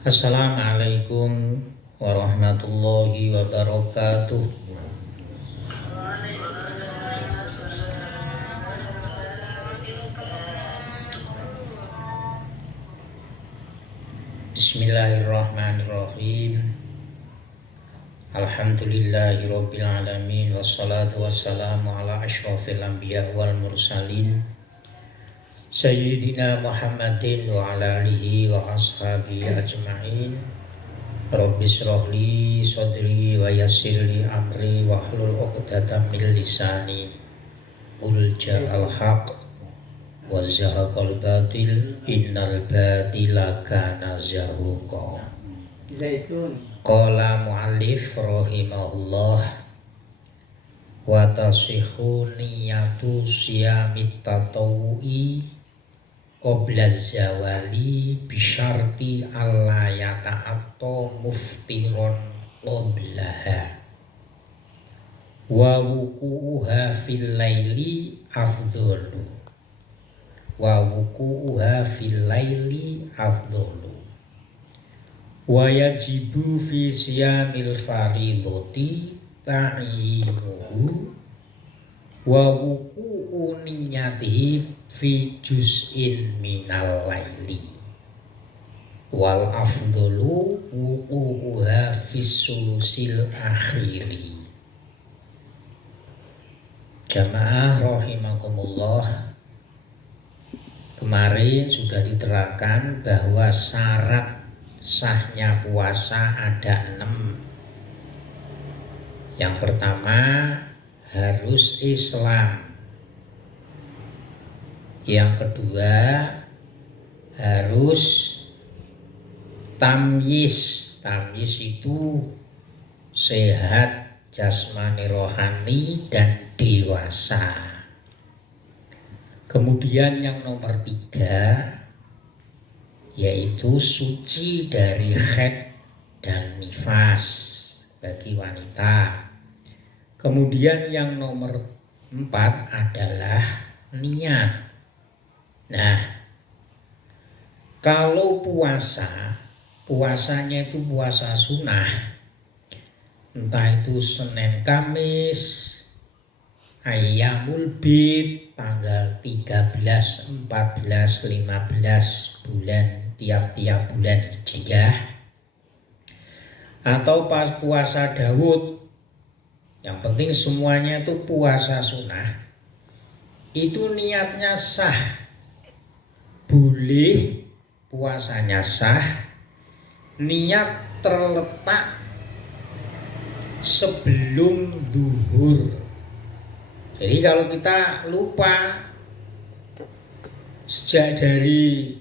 Assalamualaikum warahmatullahi wabarakatuh. Bismillahirrahmanirrahim. Alhamdulillahirabbil alamin wassalatu wassalamu ala asyrofil anbiya wal mursalin Sayyidina Muhammadin wa ala alihi wa ashabihi ajma'in. Rabbi shrahli sadri wa yassirli amri wa hlul 'uqdatam min lisani Ja'al haq wa zahaqal batil innal batila kana zahuqa. Qala mu'allif rahimahullah wa tasihhu niyatu siyamit tatawu'i qabla zawali bisyarti alla yata'atta muftiron qablaha wa wuku'uha fil laili afdhalu wa yajibu fi siyamil faridoti ta'inuhu wa wuku'u niyatihi fi juz'in minal laili wal afdhalu wuku'uha fis sulusil akhiri. Jamaah rahimakumullah, kemarin sudah diterangkan bahwa syarat sahnya puasa ada 6. Yang pertama harus Islam. Yang kedua harus tamyiz. Tamyiz itu sehat jasmani rohani dan dewasa. Kemudian yang nomor 3 yaitu suci dari haid dan nifas bagi wanita. Kemudian yang nomor 4 adalah niat. Nah, kalau puasanya itu puasa sunnah, entah itu Senin Kamis, Ayyamul Bid, tanggal 13, 14, 15 bulan tiap-tiap bulan Hijriah, atau pas puasa Daud, yang penting semuanya itu puasa sunnah, itu niatnya sah, boleh, puasanya sah, niat terletak sebelum duhur. Jadi kalau kita lupa sejak dari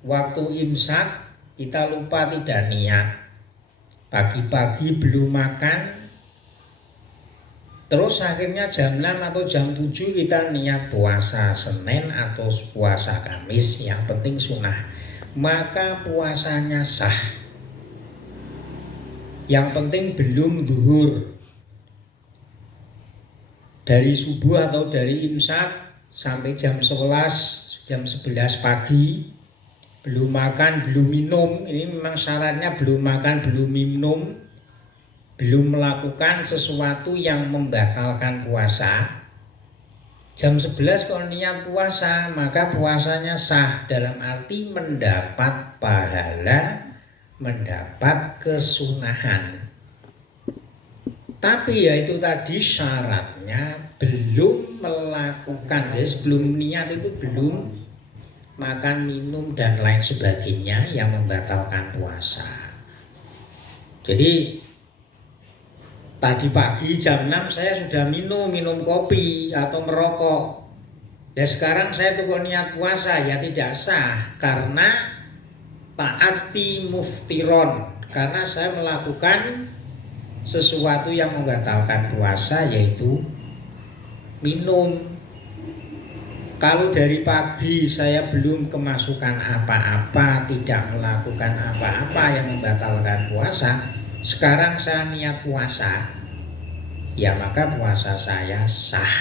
waktu imsak, kita lupa tidak niat, pagi-pagi belum makan, terus akhirnya jam 6 atau jam 7 kita niat puasa Senin atau puasa Kamis, yang penting sunnah, maka puasanya sah. Yang penting belum duhur. Dari subuh atau dari imsak sampai jam 11, jam 11 pagi belum makan, belum minum. Ini memang syaratnya belum makan, belum minum, belum melakukan sesuatu yang membatalkan puasa. Jam 11 kalau niat puasa, maka puasanya sah, dalam arti mendapat pahala, mendapat kesunahan. Tapi ya itu tadi syaratnya belum melakukan, ya sebelum niat itu belum makan, minum dan lain sebagainya yang membatalkan puasa. Jadi tadi pagi jam 6 saya sudah minum kopi atau merokok. Dan sekarang saya tuh niat puasa, ya tidak sah, karena ta'ati muftiron, karena saya melakukan sesuatu yang membatalkan puasa, yaitu minum. Kalau dari pagi saya belum kemasukan apa-apa, tidak melakukan apa-apa yang membatalkan puasa, sekarang saya niat puasa, ya maka puasa saya sah.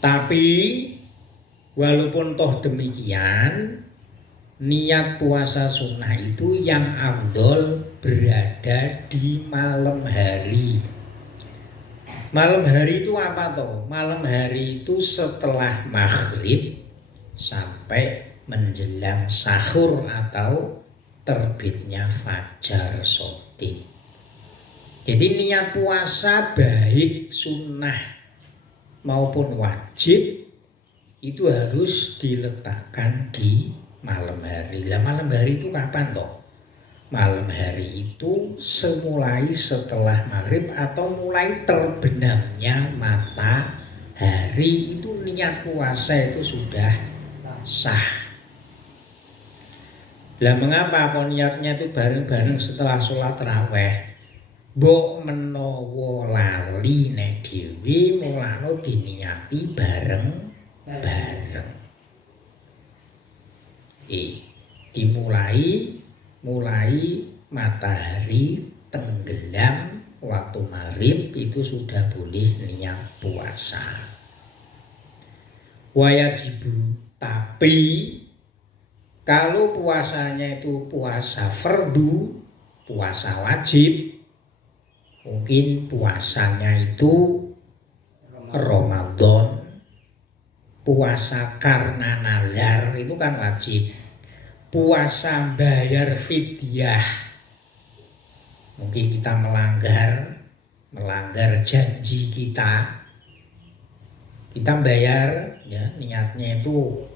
Tapi walaupun toh demikian, niat puasa sunnah itu yang afdol berada di malam hari. Malam hari itu apa toh? Malam hari itu setelah maghrib sampai menjelang sahur atau terbitnya fajar shadiq. Jadi niat puasa baik sunnah maupun wajib itu harus diletakkan di malam hari. Lah malam hari itu kapan toh? Malam hari itu semulai setelah maghrib atau mulai terbenamnya matahari, itu niat puasa itu sudah sah. Lah mengapa kok niatnya itu bareng-bareng setelah sholat tarawih? Mbok menawa lali nek dhewe mulane diniati bareng-bareng. Mulai matahari tenggelam waktu maghrib itu sudah boleh niat puasa. Wajibu, tapi kalau puasanya itu puasa fardu, puasa wajib, mungkin puasanya itu Ramadan, puasa karena nazar itu kan wajib. Puasa bayar fidyah, mungkin kita melanggar janji kita bayar ya, niatnya itu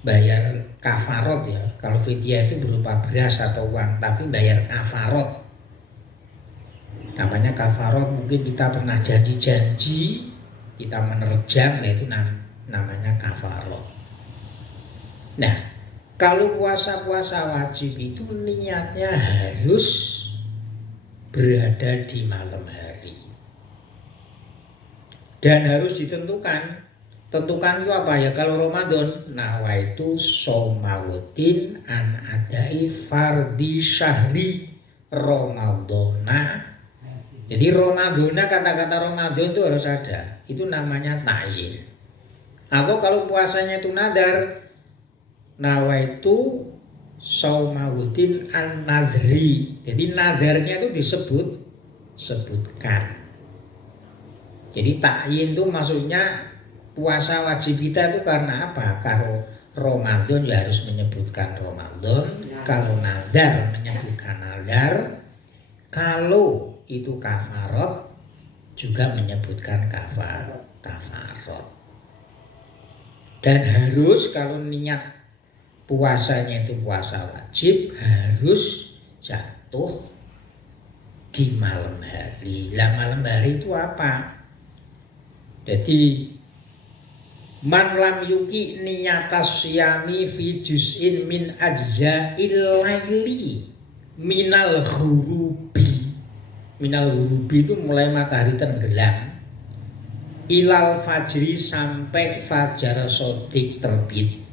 bayar kafarot ya. Kalau fidyah itu berupa beras atau uang, tapi bayar kafarot. Namanya kafarot, mungkin kita pernah janji kita menerjang, itu namanya kafarot. Nah, kalau puasa-puasa wajib itu niatnya harus berada di malam hari. Dan harus ditentukan. Tentukan itu apa ya? Kalau Ramadan, nawaitu somawutin an adai fardi syahri Ramadana. Jadi Ramadana, kata-kata Ramadan itu harus ada. Itu namanya ta'yin. Atau kalau puasanya itu nadar, nawaitu saumawutin an-nadri. Jadi nadarnya itu disebutkan. Jadi ta'yin itu maksudnya puasa wajib kita itu karena apa? Kalau Ramadan ya harus menyebutkan Ramadan, kalau nadar menyebutkan nadar, kalau itu kafarot juga menyebutkan kafarot. Dan harus kalau niat puasanya itu puasa wajib harus jatuh di malam hari. Lah malam hari itu apa? Jadi man lam yuki niyatas syami fi juz'in min ajza'il laili minal ghurubi. Minal ghurubi itu mulai matahari tenggelam ilal fajri sampai fajar shadiq terbit.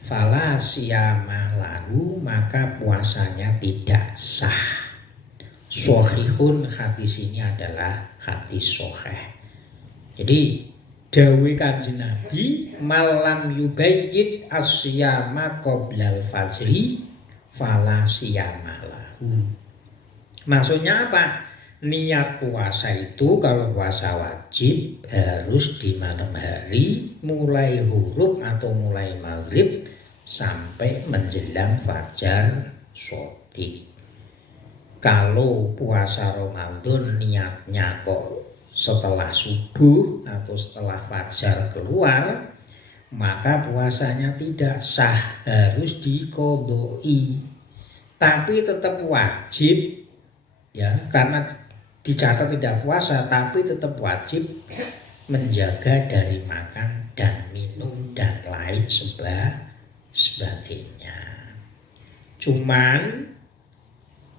Fala siyama lahu, maka puasanya tidak sah. Shahihun, hadis ini adalah hadis sahih. Jadi dawuh Kanjeng Nabi, malam yubayyit as-siyama qoblal fajri fala siyama lahu. Maksudnya apa? Niat puasa itu kalau puasa wajib harus di malam hari, mulai huruf atau mulai maghrib sampai menjelang fajar shadiq. Kalau puasa Ramadan niatnya kok setelah subuh atau setelah fajar keluar, maka puasanya tidak sah, harus diqodoi. Tapi tetap wajib ya, karena dicatat tidak puasa, tapi tetap wajib menjaga dari makan dan minum dan lain sebagainya. Cuman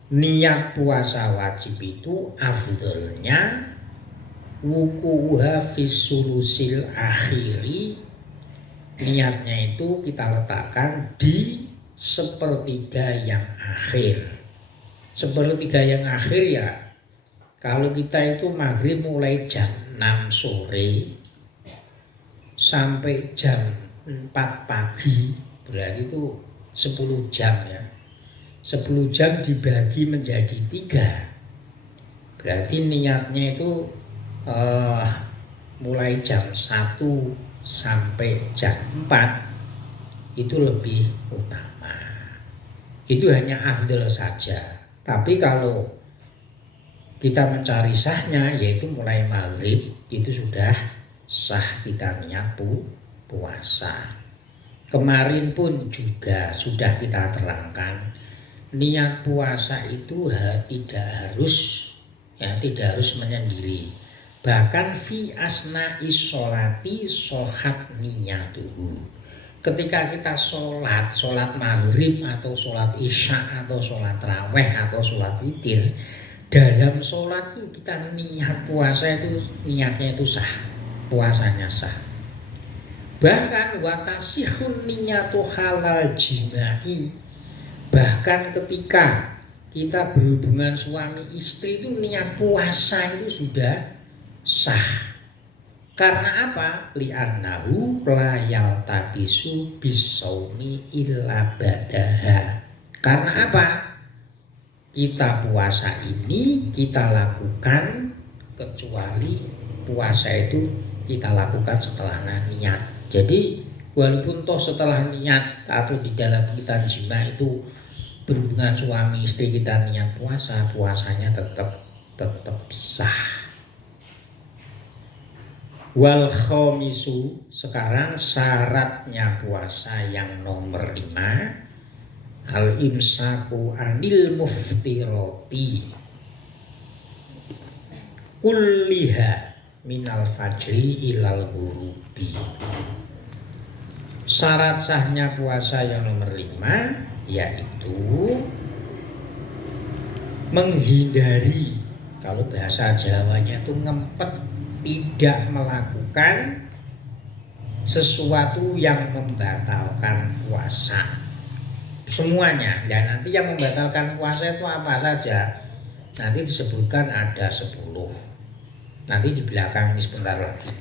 niat puasa wajib itu afdolnya wukuha fis sulusil akhiri, niatnya itu kita letakkan di sepertiga yang akhir. Sepertiga yang akhir ya, kalau kita itu maghrib mulai jam 6 sore sampai jam 4 pagi, berarti itu 10 jam ya. 10 jam dibagi menjadi 3. Berarti niatnya itu mulai jam 1 sampai jam 4 itu lebih utama. Itu hanya afdal saja. Tapi kalau kita mencari sahnya, yaitu mulai maghrib itu sudah sah kita niat puasa. Kemarin pun juga sudah kita terangkan, niat puasa itu tidak harus menyendiri. Bahkan fi asna'i sholati sohat niyatuhu. Ketika kita sholat maghrib atau sholat isya atau sholat raweh atau sholat witir, dalam sholat itu kita niat puasa itu niatnya itu sah, puasanya sah. Bahkan watasihun niyatu halal jimai. Bahkan ketika kita berhubungan suami istri itu niat puasa itu sudah sah. Karena apa? Li'annahu la yaltabisu bisaumi illa badaha. Karena apa? Kita puasa ini kita lakukan kecuali puasa itu kita lakukan setelah niat. Jadi walaupun toh setelah niat atau di dalam kita jima itu berhubungan suami istri kita niat puasa, puasanya tetap sah. Wal khomisu, sekarang syaratnya puasa yang nomor 5, al imsaku anil muftiroti kulliha minal fajri ilal ghurubi. Syarat sahnya puasa yang nomor 5 yaitu menghindari, kalau bahasa Jawanya itu ngempet, tidak melakukan sesuatu yang membatalkan puasa semuanya. Ya nanti yang membatalkan puasa itu apa saja nanti disebutkan ada 10, nanti di belakang ini sebentar lagi.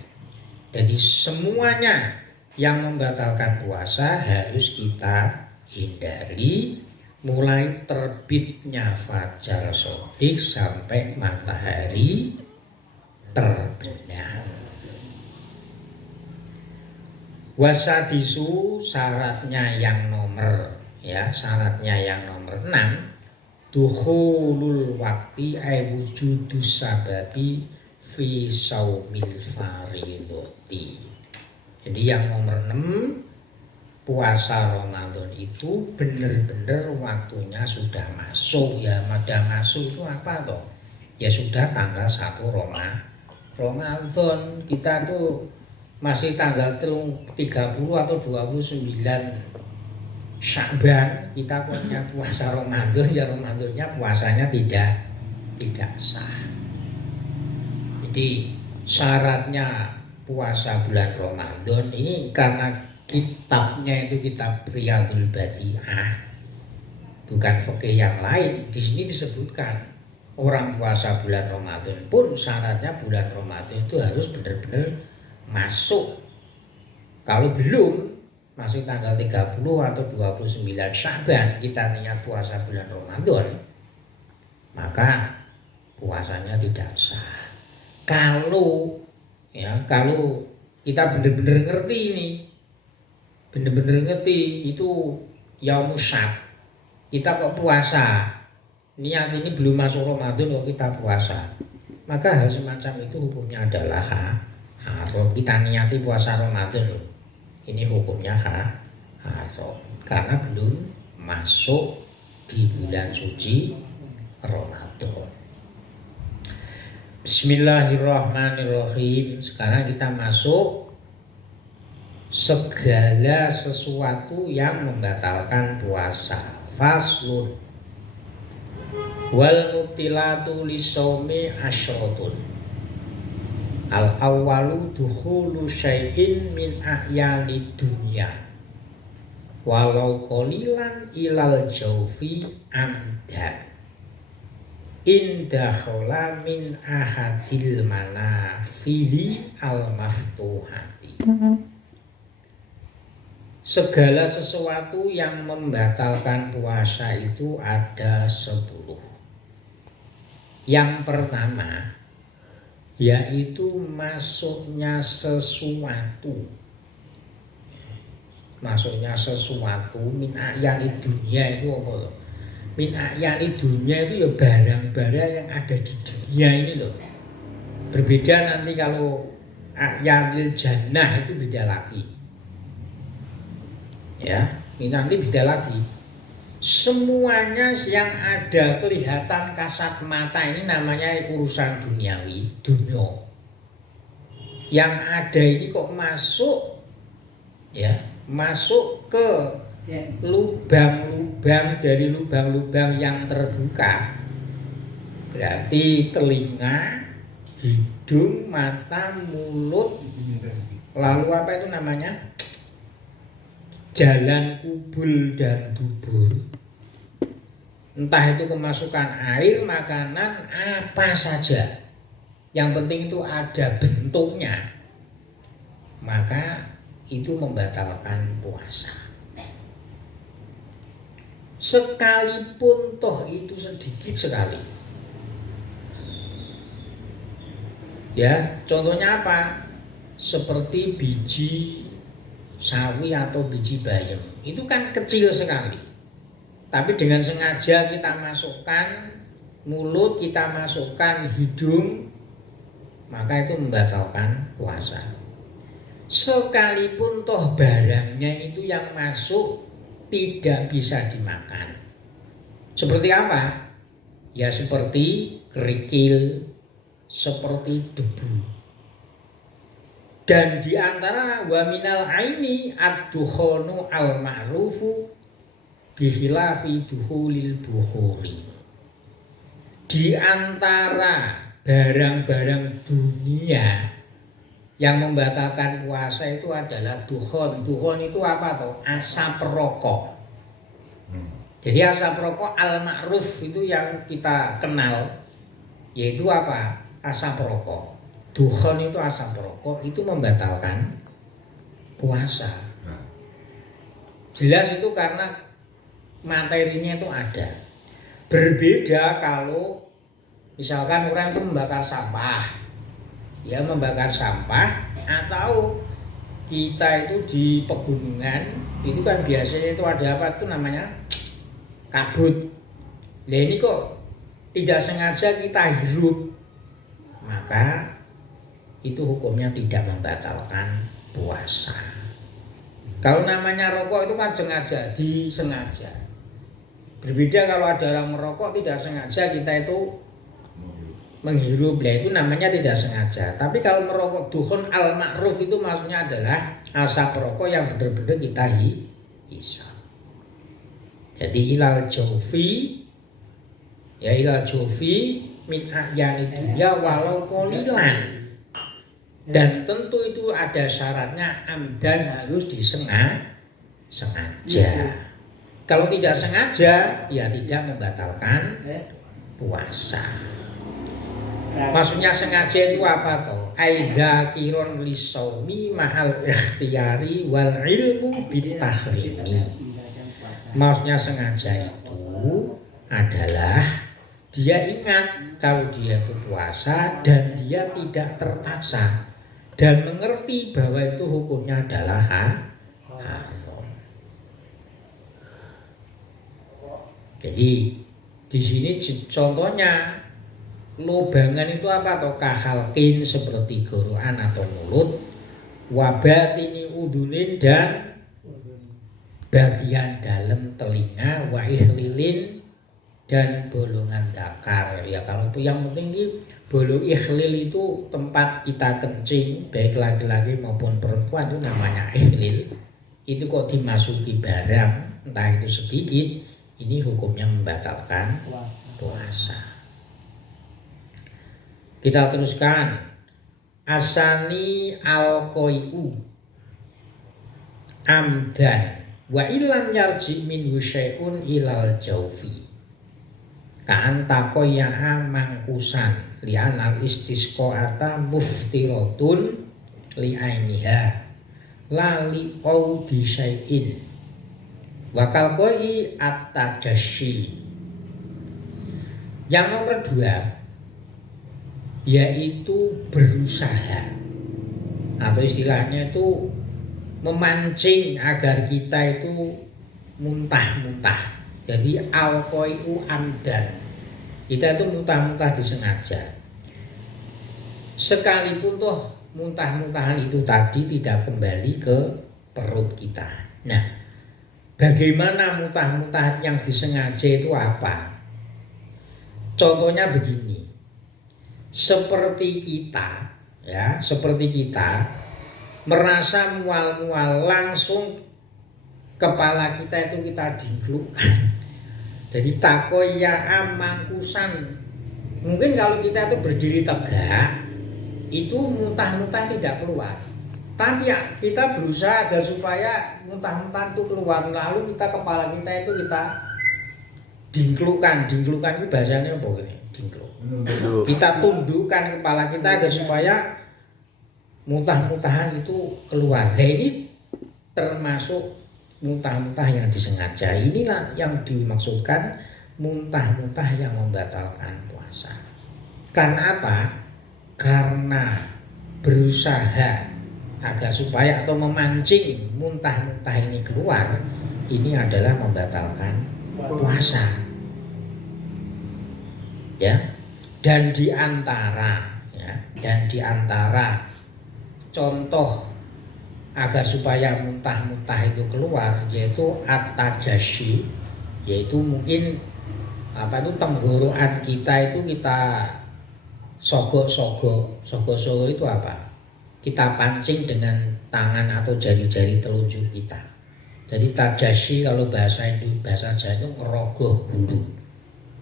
Jadi semuanya yang membatalkan puasa harus kita hindari, mulai terbitnya fajar shodiq sampai matahari terbenam. Wasadisu, syaratnya yang nomor 6, dukhulul waqti ay wujudus sababi fi saumil faridoti. Jadi yang nomor 6, puasa Ramadan itu benar-benar waktunya sudah masuk ya. Sudah masuk itu apa toh? Ya sudah tanggal 1 Ramadan, kita tuh masih tanggal 30 atau 29 Sya'ban kita punya puasa Ramadan, ya Ramadannya puasanya tidak sah. Jadi syaratnya puasa bulan Ramadan ini karena kitabnya itu kitab Riyadul Badi'ah, bukan fikih yang lain. Di sini disebutkan orang puasa bulan Ramadan pun syaratnya bulan Ramadan itu harus benar-benar masuk. Kalau belum, masih tanggal 30 atau 29 Sya'ban kita niat puasa bulan Ramadan, maka puasanya tidak sah. Kalau kita benar-benar ngerti ini, benar-benar ngerti itu yaumus syak, kita kok puasa, niat ini belum masuk Ramadan kok kita puasa, maka hal semacam itu hukumnya adalah haram. Kita niati puasa Ramadan loh, ini hukumnya haram karena belum masuk di bulan suci Ramadan. Bismillahirrahmanirrahim. Sekarang kita masuk segala sesuatu yang membatalkan puasa. Faslun. Wal mubtilatu lisaumi asyratun. Al awwalu dukhulu syai'in min a'yani dunya walau qalilan ilal jawfi amdan indakhola min ahadil manafidhi al maftuhati. segala sesuatu yang membatalkan puasa itu ada 10. Yang pertama yaitu masuknya sesuatu min ayani dunia itu apa loh? Min ayani dunia itu ya barang-barang yang ada di dunia ini loh. Berbeda nanti kalau ayanil jannah itu beda lagi. Ya, ini nanti beda lagi. Semuanya yang ada kelihatan kasat mata ini namanya urusan duniawi, dunia. Yang ada ini kok masuk, ya, masuk ke lubang-lubang dari lubang-lubang yang terbuka. Berarti telinga, hidung, mata, mulut, lalu apa itu namanya? Jalan kubul dan dubur. Entah itu kemasukan air, makanan, apa saja. Yang penting itu ada bentuknya. Maka itu membatalkan puasa. Sekalipun toh itu sedikit sekali. Ya, contohnya apa? Seperti biji sawi atau biji bayam. Itu kan kecil sekali. Tapi dengan sengaja kita masukkan mulut, kita masukkan hidung, maka itu membatalkan puasa. Sekalipun toh barangnya itu yang masuk tidak bisa dimakan. Seperti apa? Ya seperti kerikil, seperti debu. Dan di antara wa minal aini ad-dukhanu al-ma'rufu bihilafi duhulil bukhuri. Di antara barang-barang dunia yang membatalkan puasa itu adalah dukhon. Dukhon itu apa toh? Asap rokok. Jadi asap rokok al-ma'ruf itu yang kita kenal, yaitu apa? Asap rokok. Dukhon itu asap rokok, itu membatalkan puasa. Jelas itu karena materinya itu ada. Berbeda kalau misalkan orang itu membakar sampah, ya membakar sampah, atau kita itu di pegunungan itu kan biasanya itu ada apa itu namanya kabut. Nah ini kok tidak sengaja kita hirup, maka itu hukumnya tidak membatalkan puasa. Kalau namanya rokok itu kan disengaja. Berbeda kalau ada orang merokok tidak sengaja kita itu menghirup, lah itu namanya tidak sengaja. Tapi kalau merokok dukhon al-ma'ruf itu maksudnya adalah asap rokok yang benar-benar kita hisap. Jadi ilal jawfi min ahyani dunya walau qalilan. Dan tentu itu ada syaratnya, amdan harus sengaja. Kalau tidak sengaja ya tidak membatalkan puasa. Maksudnya sengaja itu apa toh? Aida kiron lisaumi mahal ikhtiyari wal ilmu bitahrimi. Maksudnya sengaja itu adalah dia ingat kalau dia itu puasa dan dia tidak terpaksa dan mengerti bahwa itu hukumnya adalah haram. Jadi di sini contohnya lubangan itu apa toh? Kahalkin seperti gorokan atau mulut, wabatini udunin dan bagian dalam telinga, wa ikhlilin dan bolongan dakar. Ya kalau yang penting ini bolong ikhlil itu tempat kita kencing, baik laki-laki maupun perempuan itu namanya ikhlil. Itu kok dimasuki barang, entah itu sedikit, ini hukumnya membatalkan puasa. Kita teruskan. Asani al-qoi'u amdan wa ilam yarji min syai'un ilal jaufi ka'anta qoyaha mangkusan li'anal istisqa'ata muftiratun li'ainiha lali audi syai'in wakal koi at-tajashi. Yang nomor 2 yaitu berusaha, atau istilahnya itu memancing agar kita itu muntah-muntah. Jadi al-qai'u amdan, kita itu muntah-muntah disengaja. Sekalipun toh muntah-muntahan itu tadi tidak kembali ke perut kita. Nah, bagaimana muntah-muntah yang disengaja itu apa? Contohnya begini, seperti kita merasa mual-mual, langsung kepala kita itu kita dingklukkan. Jadi takoya mangkusan. Mungkin kalau kita itu berdiri tegak, itu muntah-muntah tidak keluar. Tapi ya, kita berusaha agar supaya muntah-muntah itu keluar. Lalu kepala kita itu kita dingklukkan itu bahasanya apa ini? Dingkluk. Kita tundukkan kepala kita agar supaya muntah-muntahan itu keluar. Nah, ini termasuk muntah-muntah yang disengaja. Inilah yang dimaksudkan muntah-muntah yang membatalkan puasa. Karena apa? Karena berusaha agar supaya atau memancing muntah-muntah ini keluar, ini adalah membatalkan puasa. Ya. Dan di antara contoh agar supaya muntah-muntah itu keluar yaitu at-tajashi, yaitu mungkin tenggorokan kita itu kita sogok itu apa? Kita pancing dengan tangan atau jari-jari telunjuk kita. Jadi tajashi kalau bahasa Jawa itu ngerogoh bulu.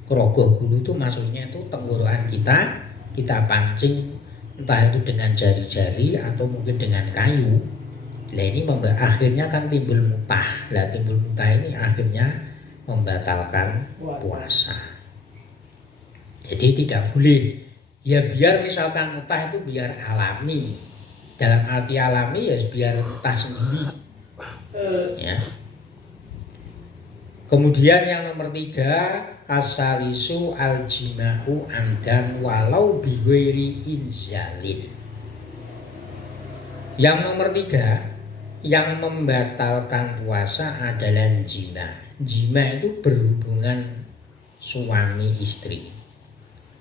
Ngerogoh bulu itu maksudnya itu tenggorokan kita pancing, entah itu dengan jari-jari atau mungkin dengan kayu. Nah, ini akhirnya kan timbul muntah. Nah, timbul muntah ini akhirnya membatalkan puasa. Jadi tidak boleh. Ya biar misalkan muntah itu biar alami. Dalam arti alami ya biar muntah sendiri. Ya. Kemudian yang nomor 3, asalisu aljima'u amdan walau bighairi inzalin. Yang nomor 3 yang membatalkan puasa adalah jima. Jima itu berhubungan suami istri.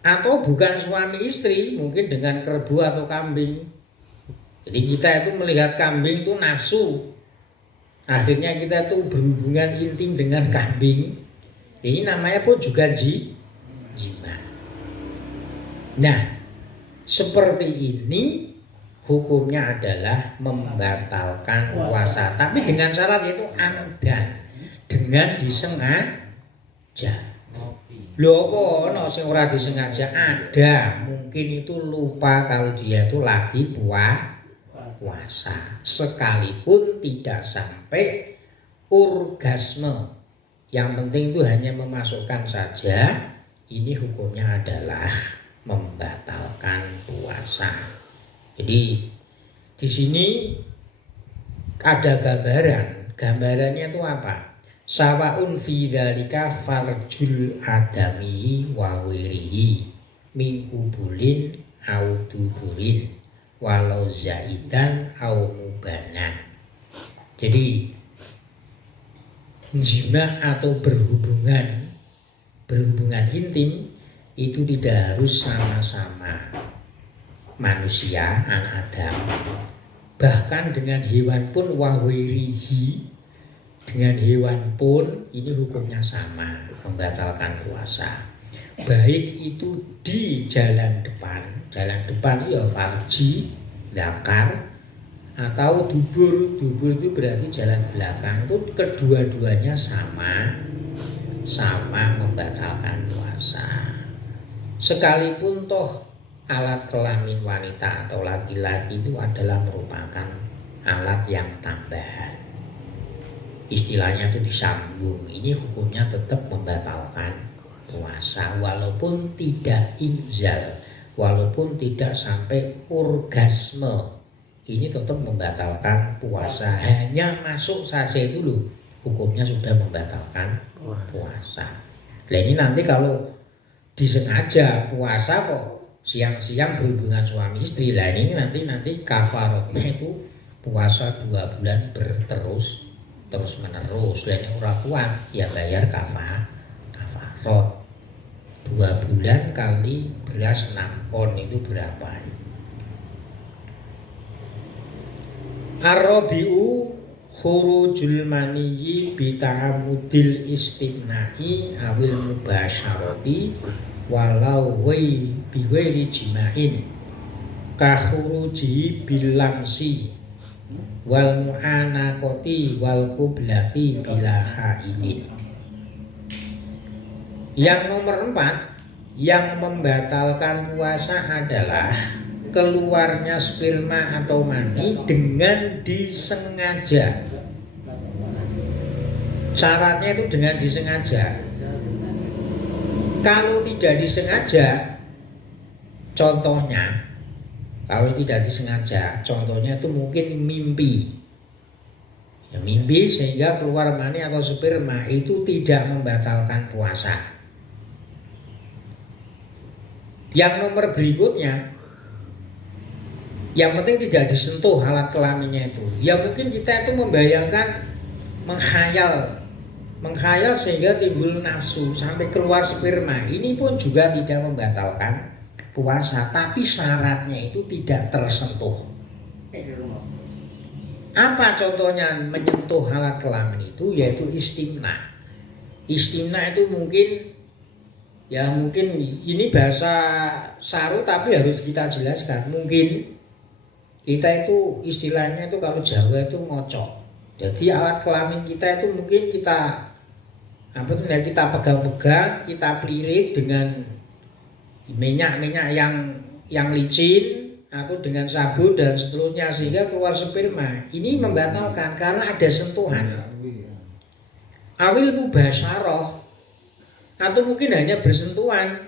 Atau bukan suami istri, mungkin dengan kerbau atau kambing. Jadi kita itu melihat kambing itu nafsu. Akhirnya kita tuh berhubungan intim dengan kambing. Ini namanya pun juga jima. Nah, seperti ini hukumnya adalah membatalkan puasa. Tapi dengan syarat yaitu amdan, dengan disengaja. Lho apa ono sing ora disengaja? Ada, mungkin itu lupa kalau dia itu lagi puasa, sekalipun tidak sampai orgasme. Yang penting itu hanya memasukkan saja. Ini hukumnya adalah membatalkan puasa. Jadi di sini ada gambaran. Gambarannya itu apa? Sawaun fi dzalika farjul adami wa ghairihi min qubulin au duburin walau zaidan au mubanan. Jadi jima atau berhubungan intim itu tidak harus sama-sama manusia, anak Adam. Bahkan dengan hewan pun wahwirihi, dengan hewan pun ini hukumnya sama, membatalkan puasa. Baik itu di jalan depan ya farji, zakar, atau dubur itu berarti jalan belakang. Itu kedua-duanya sama membatalkan puasa. Sekalipun toh alat kelamin wanita atau laki-laki itu adalah merupakan alat yang tambahan, istilahnya itu disambung, ini hukumnya tetap membatalkan puasa walaupun tidak inzal, walaupun tidak sampai orgasme. ini tetap membatalkan puasa. Hanya masuk saja itu loh, hukumnya sudah membatalkan puasa. Nah ini nanti kalau disengaja puasa kok siang-siang berhubungan suami istri, lah ini nanti kafaratnya itu puasa 2 bulan terus menerus. Lah ini orang kuat ya bayar kafarat 2 bulan kali beras 6 on itu berapa? Ar-rabi'u khurujul maniyyi bita'amudil istimna'i awil mubasyarati walau biwairi jima'in ka khuruji bilamsi wal mu'anaqati wal kublati bila hailin. Yang nomor 4 yang membatalkan puasa adalah keluarnya sperma atau mani dengan disengaja. Syaratnya itu dengan disengaja. Kalau tidak disengaja, contohnya itu mungkin mimpi. Ya, mimpi sehingga keluar mani atau sperma itu tidak membatalkan puasa. Yang nomor berikutnya, yang penting tidak disentuh alat kelaminnya itu. Ya mungkin kita itu membayangkan, menghayal sehingga timbul nafsu sampai keluar sperma. Ini pun juga tidak membatalkan puasa, tapi syaratnya itu tidak tersentuh. Apa contohnya menyentuh alat kelamin itu? Yaitu istimna. Istimna itu mungkin ini bahasa saru tapi harus kita jelaskan. Mungkin kita itu istilahnya itu kalau Jawa itu ngocok. Jadi alat kelamin kita itu mungkin kita pegang-pegang, kita pelirit dengan minyak yang licin atau dengan sabun dan seterusnya sehingga keluar sperma. Ini membatalkan karena ada sentuhan. Awil mubasyarah atau mungkin hanya bersentuhan.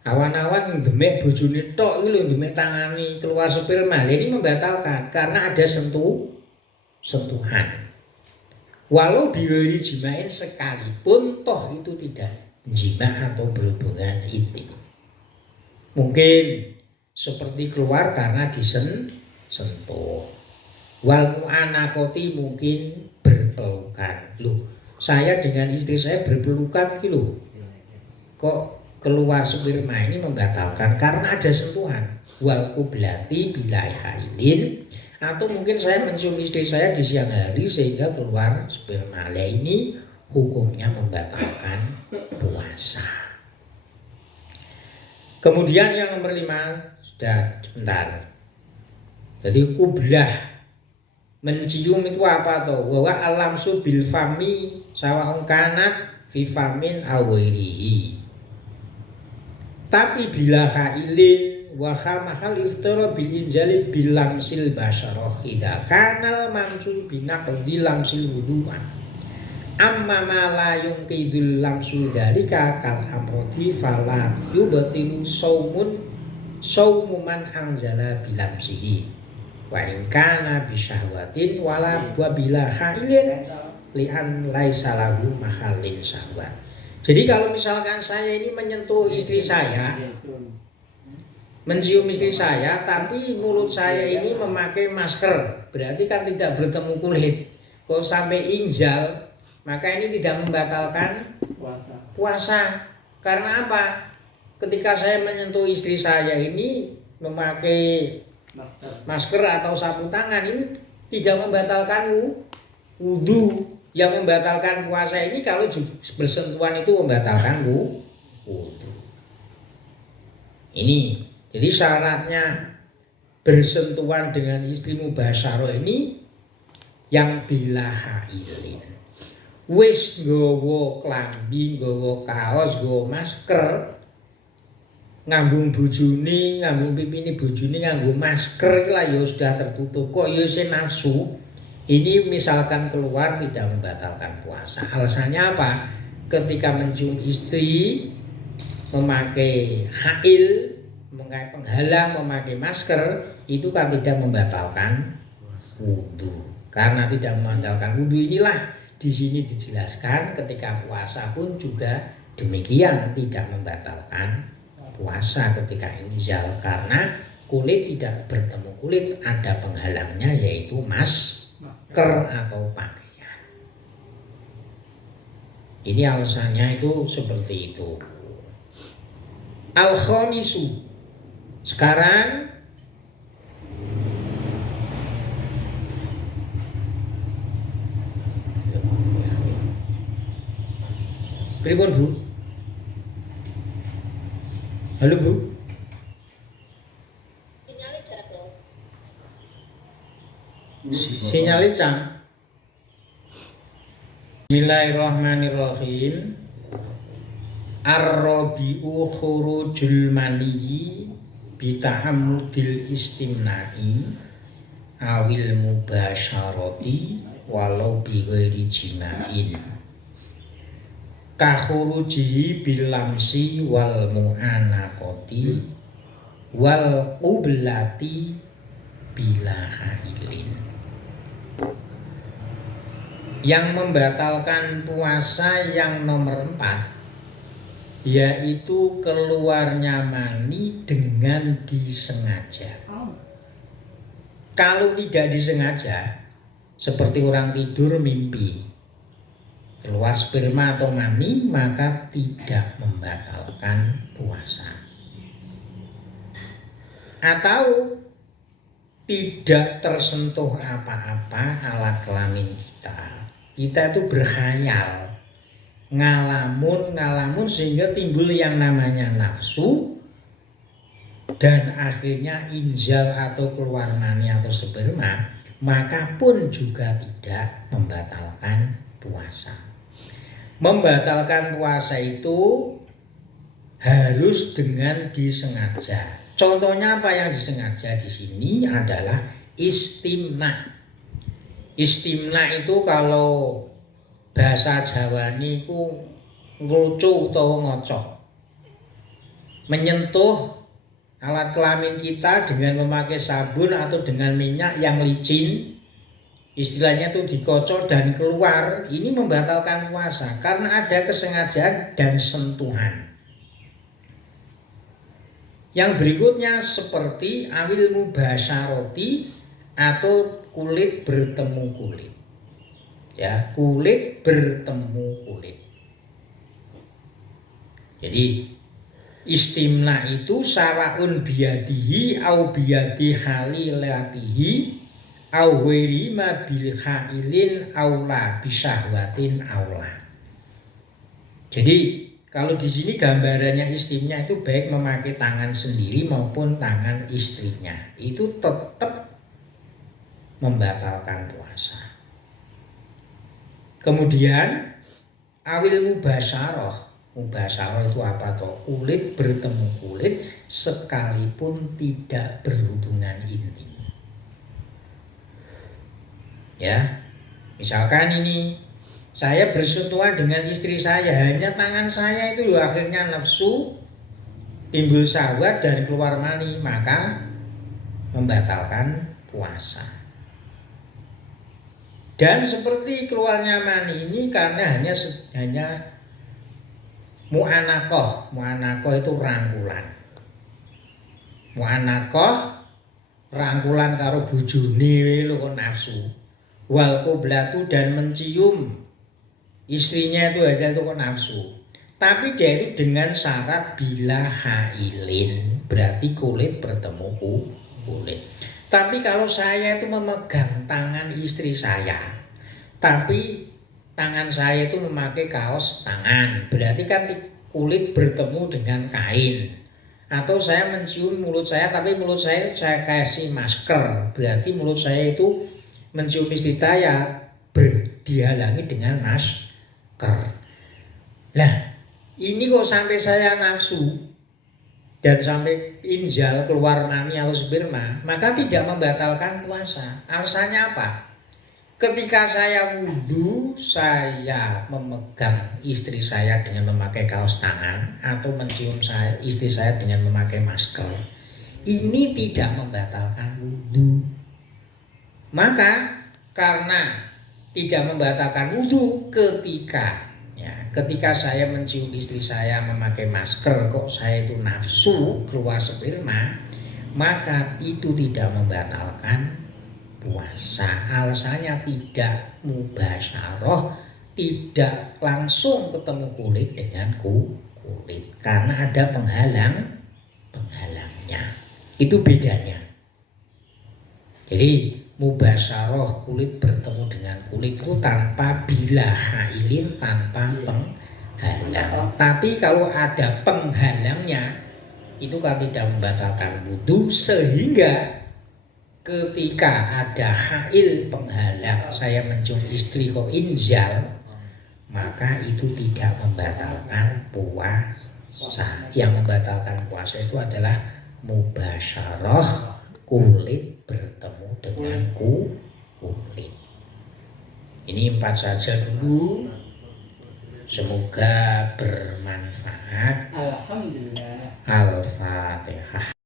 Awan-awan demek bojone tok iki lho, demek tangani keluar sperma. Ini membatalkan karena ada sentuhan. Walau biwiri jima'in sekalipun toh itu tidak jima atau berhubungan intim. Mungkin seperti keluar karena disentuh. Wal mu'anaqati mungkin berpelukan. Loh, saya dengan istri saya berpelukan gitu. Kok keluar sperma? Ini membatalkan karena ada sentuhan. Wal kublati bila hailin, atau mungkin saya mencium istri saya di siang hari sehingga keluar sperma. Lah ini hukumnya membatalkan puasa. Kemudian yang nomor 5 sudah sebentar. Jadi kublah mencium itu apa toh? Wa alamsu bil fami sawa'un kanat fi famin aw ghairihi. Tapi bila hailin wa mahal iftara bil injali bilamsil basyarah idza kanal mamsul binaqdi lamsil wudu'a amma ma la yunqidul lamsul dzalika kal amrodi fala yubtilu saumu man anzala bilamsihi wa in kana bisyahwatin wala wa bila hailin li'an laisa lahu mahallin syahwat. Jadi kalau misalkan saya ini menyentuh istri saya, mencium istri saya, tapi mulut saya ini memakai masker, berarti kan tidak bertemu kulit. Kalau sampai injal, maka ini tidak membatalkan puasa. Karena apa? Ketika saya menyentuh istri saya ini memakai masker atau sapu tangan, ini tidak membatalkan wudu. Yang membatalkan puasa ini kalau bersentuhan itu membatalkan wudu. Ini jadi syaratnya bersentuhan dengan istri mubasyarah ini yang bila hailin. Wis nggawa klambi, nggawa kaos, nggawa masker, ngambung bojone, ngambung pipine bojone nganggo masker iki lah ya sudah tertutup. Kok ya isih nafsu. Ini misalkan keluar tidak membatalkan puasa. Alasannya apa? Ketika mencium istri, memakai hail, memakai penghalang, memakai masker, itu kan tidak membatalkan wudhu. Karena tidak membatalkan wudhu inilah di sini dijelaskan ketika puasa pun juga demikian, tidak membatalkan puasa ketika inzal, karena kulit tidak bertemu kulit, ada penghalangnya yaitu masker atau pakaian. Ini alasannya itu seperti itu. Al-khamisu. Sekarang pripun Bu? Halo Bu. Sinyalnya cang. Bismillahirrahmanirrahim. Ar-rabi'u khurujul maniyyi bita'ammudil istimna'i awil mubasyarati walau bi ghairi jima'in. Ka khurujihi bil lamsi wal mu'anaqati wal qublati bila hailin. Yang membatalkan puasa yang nomor 4 yaitu keluarnya mani dengan disengaja. Kalau tidak disengaja, seperti orang tidur mimpi keluar sperma atau mani, maka tidak membatalkan puasa. Atau tidak tersentuh apa-apa alat kelamin kita itu berkhayal, ngalamun sehingga timbul yang namanya nafsu, dan akhirnya inzal atau keluar mani atau sperma, maka pun juga tidak membatalkan puasa. Membatalkan puasa itu harus dengan disengaja. Contohnya apa yang disengaja di sini adalah istimna. Istimna itu kalau bahasa Jawa niku nglucu utawa ngocok. Menyentuh alat kelamin kita dengan memakai sabun atau dengan minyak yang licin, istilahnya itu dikocok dan keluar, ini membatalkan puasa karena ada kesengajaan dan sentuhan. Yang berikutnya seperti awil mubasyarati atau kulit bertemu kulit. Ya, kulit bertemu kulit. Jadi istimna itu sawaun biyadihi au biyadi khalilatihi au ghairi ma bil khailin aula bisyahwatin aula. Jadi kalau di sini gambarannya istimna itu baik memakai tangan sendiri maupun tangan istrinya, itu tetap membatalkan puasa. Kemudian awil mubasyarah. Mubasyarah itu apa toh? Kulit bertemu kulit sekalipun tidak berhubungan intim. Ya, misalkan ini saya bersentuhan dengan istri saya, hanya tangan saya itu loh akhirnya nafsu, timbul syahwat dan keluar mani, maka membatalkan puasa. Dan seperti keluarnya mani ini karena hanya mu'anaqah. Mu'anaqah itu rangkulan. Mu'anaqah rangkulan karo bojone lho kok nafsu. Wal qublatu dan mencium istrinya itu aja itu kok nafsu. Tapi dia itu dengan syarat bila hailin, berarti kulit bertemu kulit. Tapi kalau saya itu memegang tangan istri saya, tapi tangan saya itu memakai kaos tangan, berarti kan kulit bertemu dengan kain. Atau saya mencium mulut saya, tapi mulut saya kasih masker, berarti mulut saya itu mencium istri saya dihalangi dengan masker. Lah, ini kok sampai saya nafsu dan sampai inzal keluar mani atau sperma, maka tidak membatalkan puasa. Alasannya apa? Ketika saya wudhu, saya memegang istri saya dengan memakai kaos tangan atau mencium istri saya dengan memakai masker. ini tidak membatalkan wudhu. Maka karena tidak membatalkan wudhu ketika saya mencium istri saya memakai masker kok saya itu nafsu keluar sperma, maka itu tidak membatalkan puasa. Alasannya tidak mubasyarah, tidak langsung ketemu kulit dengan kulit karena ada penghalangnya. Itu bedanya. Jadi mubasyarah kulit bertemu dengan kulit itu tanpa bila hailin, tanpa penghalang. Tapi kalau ada penghalangnya itu kan tidak membatalkan wudhu, sehingga ketika ada hail penghalang saya mencium istri kok inzal, maka itu tidak membatalkan puasa. Yang membatalkan puasa itu adalah mubasyarah kulit bertemu dengan kulit. Ini 4 saja dulu. Semoga bermanfaat. Alhamdulillah. Al-Fatihah.